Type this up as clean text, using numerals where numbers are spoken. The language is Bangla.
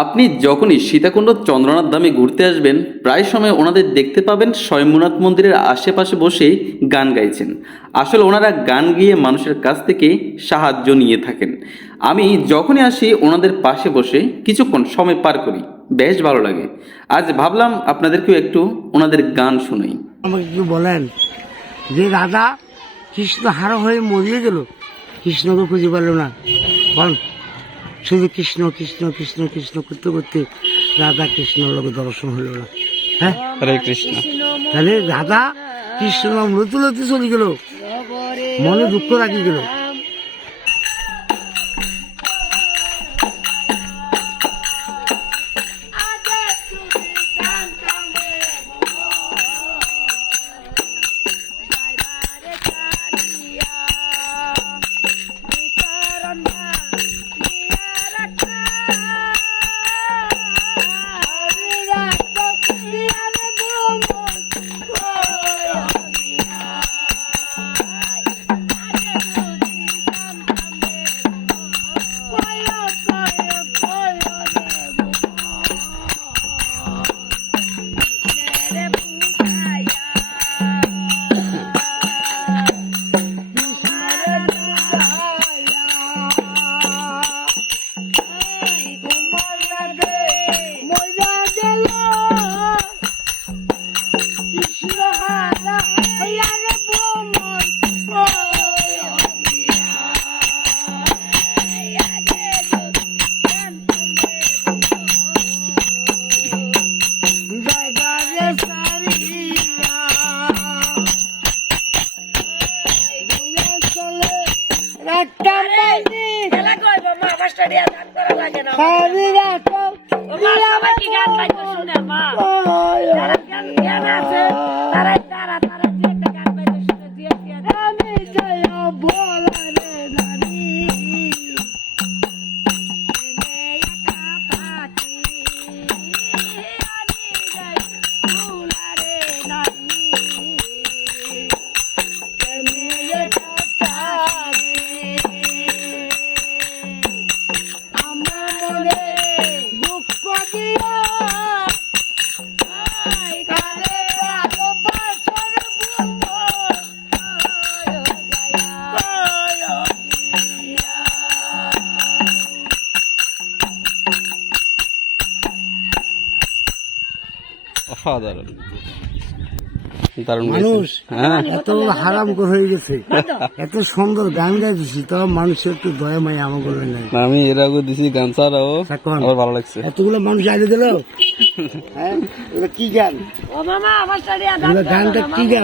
আপনি যখনই সীতাকুণ্ড চন্দ্রনাথ ধামে ঘুরতে আসবেন প্রায় সময় ওনাদের দেখতে পাবেন স্বয়ম্ভূনাথ মন্দিরের আশেপাশে বসেই গান গাইছেন। আসলে ওনারা গান গেয়ে মানুষের কাছ থেকে সাহায্য নিয়ে থাকেন। আমি যখনই আসি ওনাদের পাশে বসে কিছুক্ষণ সময় পার করি, বেশ ভালো লাগে। আজ ভাবলাম আপনাদেরকেও একটু ওনাদের গান শোনাই। আমাকে একটু বলেন যে রাধা কৃষ্ণ হারা হয়ে মরিয়ে গেল, কৃষ্ণকে খুঁজে পেল না, বল শুধু কৃষ্ণ কৃষ্ণ কৃষ্ণ কৃষ্ণ করতে করতে রাধা কৃষ্ণর লোক দর্শন হলো না। হ্যাঁ, হরে কৃষ্ণ। তাহলে রাধা কৃষ্ণ নাম লতে লতে চলে গেল, মনে দুঃখ রাখি গেল। অসাধারণ, দারুণ মানুষ হ্যাঁ এত হারাম হয়ে গেছে, এত সুন্দর গান গাইতেছি, তো মানুষের একটু দয়া মায়া আমাকে নাই। আমি এর আগে দিছি গান ছাড়াও এখন আমার ভালো লাগছে। এতগুলো মানুষ আইলে দিল, হ্যাঁ, এগুলো কি গান? গানটা কি গান?